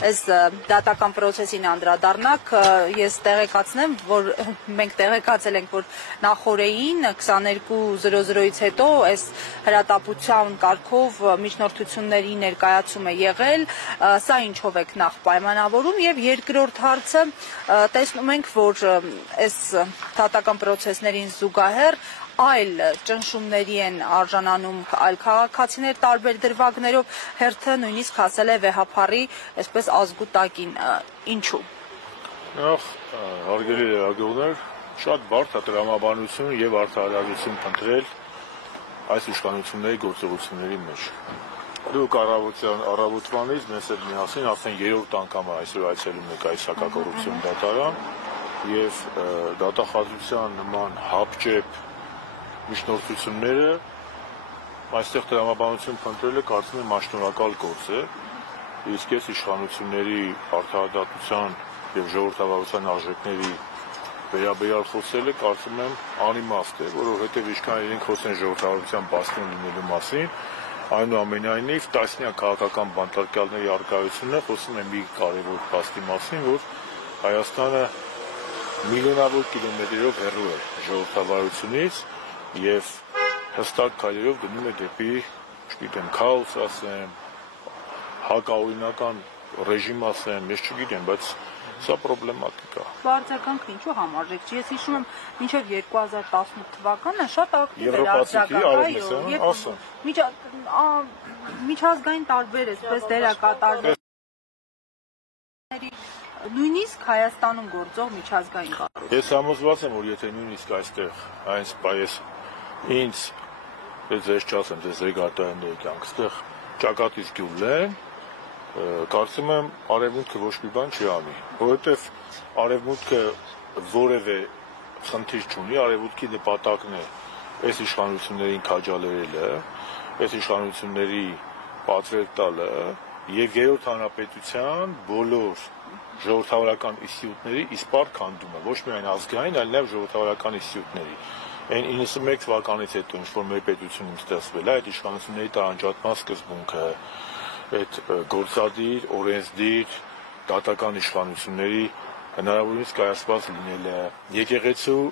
այս դատական պրոցեսին անդրադառնաք, ես տեղեկացնեմ, որ մենք տեղեկացել ենք, որ նախորդին 22:00-ից հետո այս հրատապության կարգով միջնորդությունների ներկայացում է եղել, սա ինչով եք նախ պայմանավորում, եւ երկրորդ հարցը տեսնում ենք, որ այս դատական պրոցեսներին զուգահեռ այլ ճնշումների են արժանանում այլ քաղաքացիներ տարբեր դրվագներով, հերթը նույնիսկ հասել է վեհափառի, այսպես ազգուտակին, ինչու։ Նախ հարգելի լրագրողներ, շատ բարդ է տրամաբանություն եւ արդարացություն փնտրել այս իշխանությունների գործողությունների մեջ։ Դուք առավոտվանից մեզ հետ միասին արդեն 3-րդ անգամ այսօր այցելում եք այս հակակոռուպցիոն դատարան եւ դատախազության նման հապճեպ միջնորդությունները այստեղ տրամաբանություն փնտրելը կարծում եմ աշնորհակալ գործ է, իսկ ես իշխանությունների արդարադատության եւ ժողովրդավարության արժեքների վերաբերյալ խոսելը կարծում եմ անիմաստ է, որովհետեւ ինչքան իրենք խոսեն ժողովրդավարության բաստիոն լինելու մասին, այնուամենայնիվ տասնյակ քաղաքական բանտարկյալների առկայությունը խոսում է մի կարևոր փաստի մասին, որ Հայաստանը միլիոնավոր կիլոմետրերով հեռու է ժողովրդավարությունից եւ հստակ քայլերով գնում է դեպի, չգիտեմ, քաոս ասեմ, հակաօրինական ռեժիմ ասեմ, ես չգիտեմ, բայց սա պրոբլեմատիկ է։ Բարձրականքն ինչու համարժեք չի, ես հիշում եմ մինչև 2018 թվականը շատ ակտիվ էր արձակը, միջազգային տարբեր այսպես դերակատարներ նույնիսկ Հայաստանում գործող միջազգային կառույց։ Ես համոզված եմ, որ եթե նույնիսկ այստեղ այս ինձ ձեզ չասեմ, ձեզ ռեգատայինների կյանք, այստեղ ճակատից գյուլեն, կարծում եմ արևմուտքը ոչ մի բան չի անի, որովհետև արևմուտքը որևէ խնդիր չունի, արևմուտքի նպատակն է այս իշխանություններին քաջալերելը, այս իշխանությունների պատվեր տալը եւ երրորդ հանրապետության բոլոր ժողովրդավարական ինստիտուտների իսպառ քանդումը, ոչ միայն ազգային, այլ նաեւ ժողովրդավարական ինստիտուտների։ Այն 91 թվականից հետո ինչ-որ մեր պետությունում ստեղծվել է այդ իշխանությունների տարանջատման սկզբունքը, այդ գործադիր, օրենսդիր, դատական իշխանությունների հնարավորինս կայացված լինելը, եկեղեցու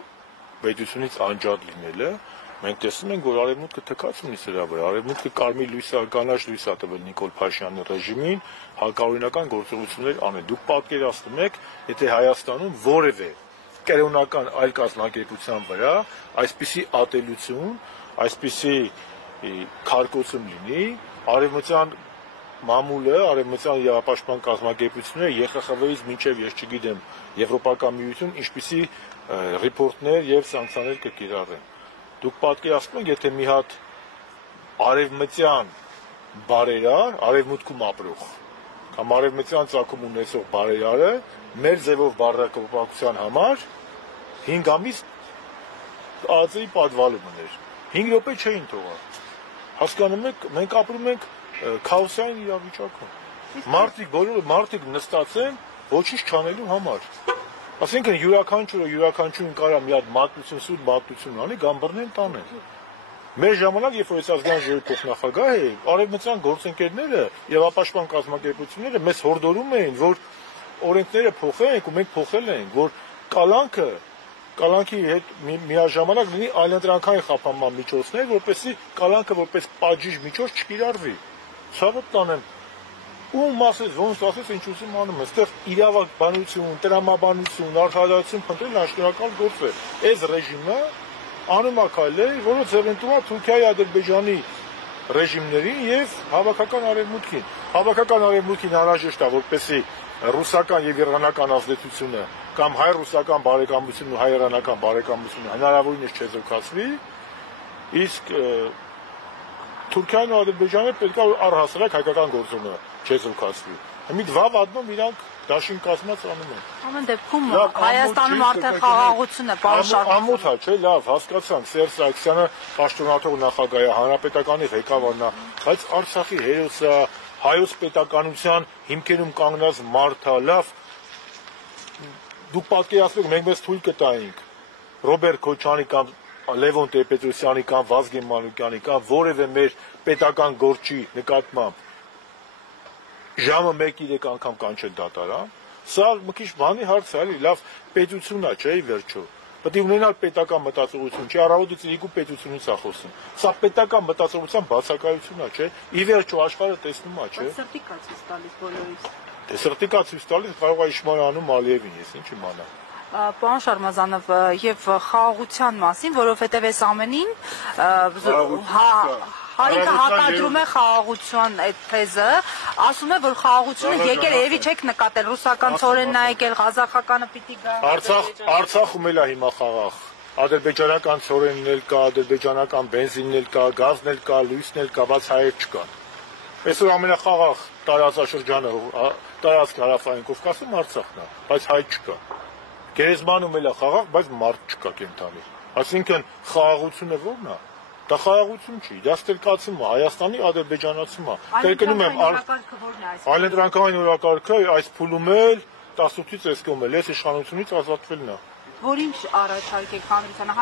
պետությունից անջատ լինելը, մենք տեսնում ենք, որ արևմուտքը թքած ունի սրա վրա, արևմուտքը կարմիր կանաչ լույս է տվել Նիկոլ Փաշինյանի ռեժիմին հակաօրինական գործողություններ անել։ Դուք պատկերացնում եք, եթե Հայաստանում որևէ կերոնական այլ կազմակերպության վրա այսպիսի ատելություն, այսպիսի քարկոծում լինի, արևմտյան մամուլը, արևմտյան իրավապաշտպան կազմակերպությունները ԵԽԽՎ-ից մինչև ես չգիտեմ Եվրոպական միություն ինչպիսի ռիպորտներ եւ սանկցիաներ կկիրառեն։ Դուք պատկերացնում եք, եթե մի հատ արևմտյան բարերար, արևմուտքում ապրող կամ արևմտյան ծագում ունեցող բարերարը մեր ձևով բառակապակցության համար 5 ամիս ԱԱԾ-ի պատվալում ուներ։ 5 րոպե չէին թողա։ Հասկանում եք, մենք ապրում ենք քաոսային իրավիճակում։ Մարդիկ նստած են ոչինչ չանելու համար։ Այսինքն յուրաքանչյուրին կարա մի հատ մատնություն, սուտ մատնություն անի, գամբռնեն տանեն։ Մեր ժամանակ, երբ որ ազգային ժողովի փոխնախագահ էի, արևմտյան գործընկերները եւ ապաշտպան կազմակերպությունները մեզ հորդորում էին, որ օրենքները փոխենք ու մենք փոխել ենք, որ կալանքի հետ միաժամանակ լինի այլընտրանքային խափանման միջոցներ, որպեսզի կալանքը որպես պատժիժ միջոց չկիրառվի։ Ցավոտ տանեմ, ում ասես, ոնց ասես, ինչ ուզում անում, այստեղ իրավաբանություն, տրամաբանություն, արդարադատություն փնտրել աշտարակալ գործ է։ Այս ռեժիմը անում է քայլեր, որը ձևենտում է Թուրքիայի, Ադրբեջանի ռեժիմներին եւ հավաքական արևմուտքին։ Հավաքական արևմուտքին անհրաժեշտ է, որպեսզի ռուսական եւ իրանական ազդեցությունը կամ հայ-ռուսական բարեկամությունն ու հայ-իրանական բարեկամությունը հնարավորինս չեզոքացվի, իսկ Թուրքիան ու Ադրբեջանը պետք է առհասարակ հայկական գործոնը չեզոքացվի։ Մի դվավ ադնում իրանք դաշին կազմած անում են։ Ամեն դեպքում Հայաստանում արդեն խաղաղություն է պարունակվում։ Ամոթ է, չէ, լավ, հասկացանք, Սերժ Սարգսյանը պաշտոնաթող նախագահ է, հանրապետականի ղեկավարն է, բայց Արցախի հերոսը, հայոց պետականության հիմքերում կանգնած մարդ է, լավ։ Դուք պատկերացնեք, մենք մեզ թույլ կտայինք Ռոբերտ Քոչարյանի կամ Լևոն Տեր-Պետրոսյանի կամ Վազգեն Մանուկյանի կամ որևէ մեր պետական գործի նկատմամբ ժամը 1-3 անգամ կանչել դատարան, սա մի քիչ բանի հարց է, էլի, լավ պետությունն է, չէ՞, ի վերջո։ Պետք է ունենալ պետական մտածողություն, չէ՞, առավոտից իրիկու պետությունից է խոսում։ Սա պետական մտածողության բացակայությունն է, չէ՞, ի վերջո աշխարհը տեսնում է, չէ՞։ Սրտի կա ցույց տալիս բոլորիս։ Դե սրտի կա ցույց տալիս, կարող է Իշմարանում Ալիևին, ես ինչ իմանամ։ Պարոն Շարմազանով, եւ խաղաղության մասին, որովհետեւ այս ամենին Հարիկը հակադրում է խաղաղության այդ թեզը, ասում է, որ խաղաղությունը եկել երևի չեք նկատել, ռուսական ծորենն է եկել, ղազախականը պիտի գա։ Արցախում էլ է հիմա խաղաղ։ Ադրբեջանական ծորենն էլ կա, ադրբեջանական բենզինն էլ կա, գազն էլ կա, լույսն էլ կա, բայց հայեր չկան։ Այսօր ամենախաղաղ տարածաշրջանը տարածք հարավային Կովկասում Արցախն է, բայց հայ չկա։ Գերեզմանում էլ է խաղաղ, բայց մարդ չկա կենթանի։ Այսինքն խաղաղությունը ո՞րն է։ Դա խաղաղություն չի, դա ստերկացում է, Հայաստանի ադրբեջանացում է։ Կրկնում եմ, այլընտրանքային օրակարգը այս փուլում էլ 18-ից այս կողմել, այս իշխանությունից ազատվելն է։ Որ ինչ առաջարկեք հանրությանը,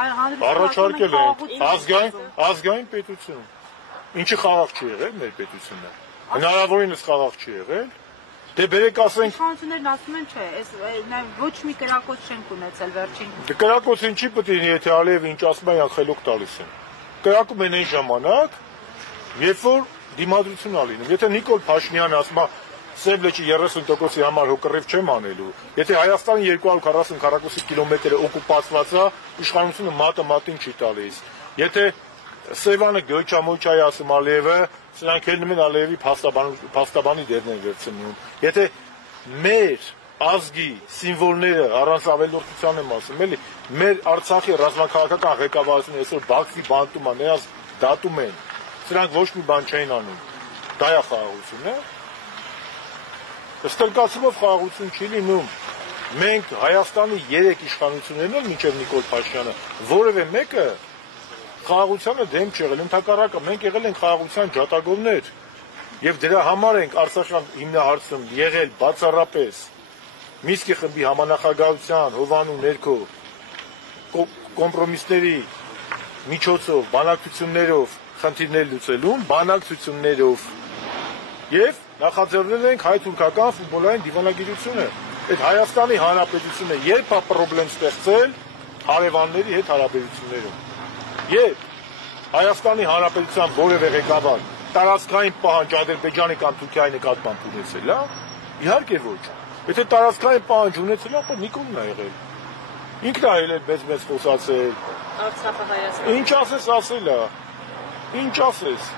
առաջարկել են ազգային պետություն։ Ինչի խաղաղ չի եղել մեր պետությունը։ Հնարավորինս խաղաղ չի եղել։ Դե բերեք ասենք իշխանություններն ասում են չէ, այս ոչ մի կրակոց չենք ունեցել վերջին։ Դե կրակոցին չի պետք է, եթե Ալիևը ինչ ասում է, խելոք տալիս են։ Կրակում են այն ժամանակ, երբ որ դիմադրություն ա լինում։ Եթե Նիկոլ Փաշինյանը ասում է, Սև լճի 30%-ի համար հոկռիվ չեմ անելու։ Եթե Հայաստանի 240 քառակուսի կիլոմետրը օկուպացված է, իշխանությունը մատը մատին չի տալիս։ Եթե Սևանը գոյչամոյչայի ասում Ալիևը, սրանք էլ նման Ալիևի փաստաբանի դերն են վերցնում։ Եթե մեր ազգի սիմվոլները առանց ավելորդության եմ ասում, էլի, մեր Արցախի ռազմաքաղաքական ղեկավարությունը այսօր Բաքվի բանտում է, նրանց դատում են, սրանք ոչ մի բան չեն անում։ Դա է խաղաղությունը։ Ստրկացումով խաղաղություն չի լինում։ Մենք Հայաստանի 3 իշխանություններն էլ մինչև Նիկոլ Փաշինյանը որևէ մեկը խաղաղությանը դեմ չեղել, ընդհակառակը մենք եղել ենք խաղաղության ջատագովներ եւ դրա համար ենք Արցախյան հիմնահարցում եղել բացառապես Միսկի խմբի համանախագահության հովանու ներքո կոմպրոմիսների միջոցով, բանակցություններով խնդիրներ լուծելուն, բանակցություններով եւ նախաձեռնել ենք հայ-թուրքական ֆուտբոլային դիվանագիտությունը։ Այդ Հայաստանի Հանրապետությունը երբ է խնդրեմ ստեղծել հարևանների հետ հարաբերություններում։ Երբ Հայաստանի Հանրապետության որևէ ղեկավար տարածքային պահանջ Ադրբեջանի կամ Թուրքիայի նկատմամբ ունեցել է, իհարկե ոչ։ Եթե տարածքային պահանջ ունեցել է, ապա Նիկոլն է եղել։ Ինքն է ել մեծ խոսացել։ Արցախը Հայաստան։ Ինչ ասես ասել է։ Ինչ ասես։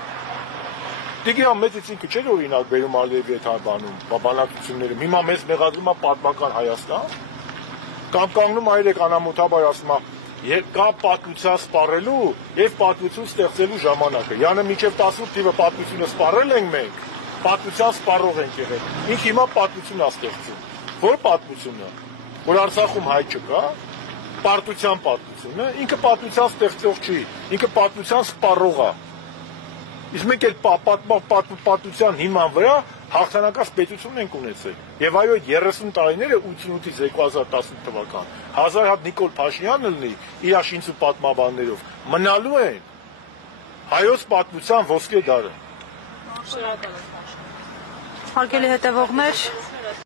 Դիգիա մեծից ինքը չէր օրինակ բերում Ալիևի հետ հարբանում, բանակցությունները։ Հիմա մեզ մեղադրում է պատմական Հայաստան։ Կամ կանգնում այրեք անամոթաբար ասում է կա պատմության սպառելու եւ պատմություն ստեղծելու ժամանակը։ Յանը մինչեւ 18 թիվը պատմությունը սպառել ենք մենք, պատմության սպառող ենք եղել։ Ինքը հիմա պատմություն է ստեղծում։ Որ պատմությունը, որ Արցախում հայ չկա, պարտության պատմությունը, ինքը պատմության ստեղծող չի, ինքը պատմության սպառող է։ Իսկ մենք այդ պատմության հիման վրա հաղթանակած պետություն ենք ունեցել։ Եվ այո, 30 տարիները 88-ից 2018 թվական 1000 հատ Նիկոլ Փաշինյանը լինի իր շինծու պատմաբաններով մնալու են հայոց պատմության ոսկե դարը։ Շնորհակալ եմ։ Հարգելի հետևողներ,